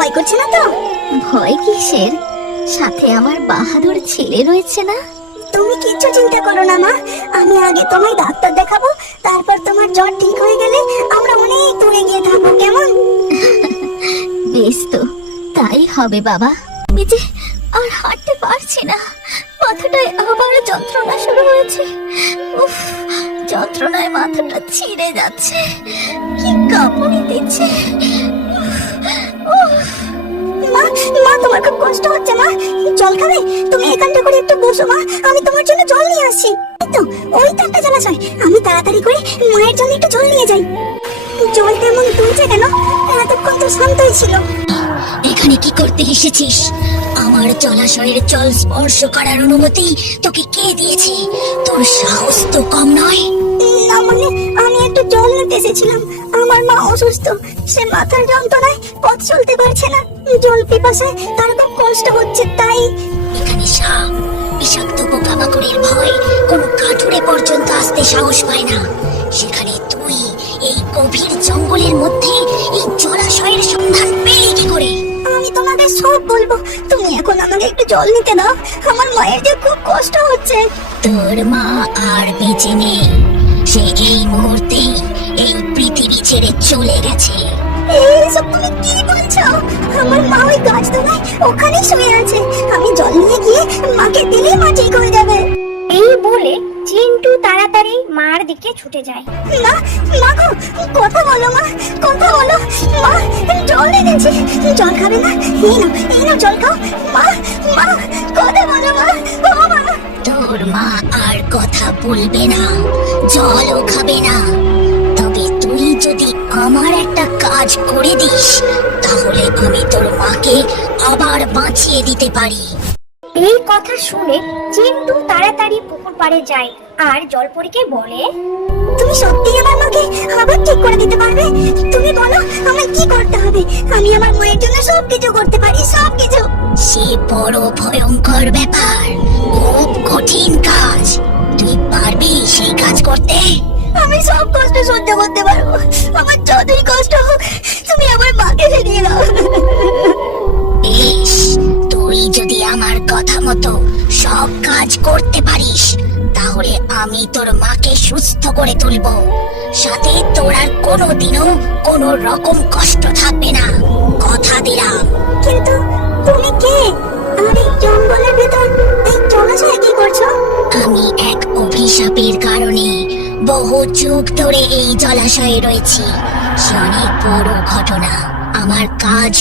ভয় করছে না তো? ভয় কিসের? সাথে আমার বাহাদুর ছেলে রয়েছে না? তুমি কিচ্ছু চিন্তা করো না মা, আমি আগে তোমায় ডাক্তার দেখাবো, তারপর তোমার জ্বর ঠিক হয়ে গেলে আমরা অনেক দূরে গিয়ে থাকবো, কেমন? বেশ তো, তাই হবে বাবা। আমি যে আর হাঁটতে পারছি না, মাথাটায় আবার যন্ত্রণা শুরু হয়েছে। উফ, যন্ত্রণায় মাথাটা ছিঁড়ে যাচ্ছে, কি কাঁপুনি দিচ্ছে। মা মা তোমার খুব কষ্ট হচ্ছে মা, জল খাবে? তুমি এখানটা করে একটু বসো মা, আমি তোমার জন্য জল নিয়ে আসছি। এই তো, ওই তো একটা জলাশয়, আমি তাড়াতাড়ি করে মায়ের জন্য একটু জল নিয়ে যাই। জলটা এমন তুলছে কেন? এতক্ষণ তো শান্তই ছিল। এখানে কি করতে এসেছিস? আমার জলাশয়ের জল স্পর্শ করার অনুমতি তোকে কে দিয়েছে? তোর সাহস তো কম নয়। না মানে, আমি একটু জল নিতে এসেছিলাম। আমার মা অসুস্থ, সে মাথার যন্ত্রণায় পথ চলতে পারছে না, জল পিপাসায় তার খুব কষ্ট হচ্ছে, তাই। এখানে সাপ, বিষাক্ত পোকামাকড়ের ভয় কোনো কাঠুরে পর্যন্ত আসতে সাহস পায় না। সেখানে তুই এই গভীর জঙ্গলের মধ্যে এই জলাশয়ের সন্ধান পেলি কি করে? আমি তোমাকে সব বলবো, তুমি এখন আমাকে একটু জল নিতে দাও, আমার মায়ের যে খুব কষ্ট হচ্ছে। তোর মা আর বেঁচে নেই, সে এই মুহূর্তেই এই পৃথিবী ছেড়ে চলে গেছে। এইসব তুমি কি বলছো? আমার মা ওই গাছতলায় ওখানেই শুয়ে আছে, আমি জল নিয়ে গিয়ে মাকে দিলেই মা ঠিক হয়ে যাবে। এই বলে চিন্টু তাড়াতাড়ি মার দিকে ছুটে যায়। মা, মা গো, কথা বলো মা, কথা বলো। মা, জল এনেছি, জল খাবে না? এই নাও জল খাও। মা, মা, কথা বলো মা, ও মা। তোর মা আর কথা বলবে না, জলও খাবে না। তবে তুই যদি আমার একটা কাজ করে দিস, তাহলে আমি তোর মাকে আবার বাঁচিয়ে দিতে পারি। এই কথা শুনে চিন্টু তাড়াতাড়ি পুকুর পাড়ে যায় আর জলপরীকে বলে, তুমি সত্যি আমার মাকে আবার ঠিক করে দিতে পারবে? তুমি বলো আমার কি করতে হবে, আমি আমার মায়ের জন্য সবকিছু করতে পারি, সবকিছু। সে বড় ভয়ঙ্কর ব্যাপার, খুব কঠিন কাজ। তুই পারবি সেই কাজ করতে? আমি সব কষ্ট সহ্য করতে পারবো, আমার যতই কষ্ট হোক, তুমি আমার মাকে ফিরিয়ে দাও। বেশ, তুই যদি আমার কথা মতো সব কাজ করতে পারিস, তাহলে আমি তোর মাকে সুস্থ করে তুলবো। সাথে তোর আর কোনোদিনও কোনো রকম কষ্ট থাকবে না, কথা দিলাম। কিন্তু তুমি কে? আর এই জঙ্গলের ভেতর এই জলাশয়ে কি করছো? আমি এক অভিশাপের কারণে বহু যুগ ধরে এই জলাশয়ে রয়েছি। সে অনেক বড় ঘটনা। আমার কাজ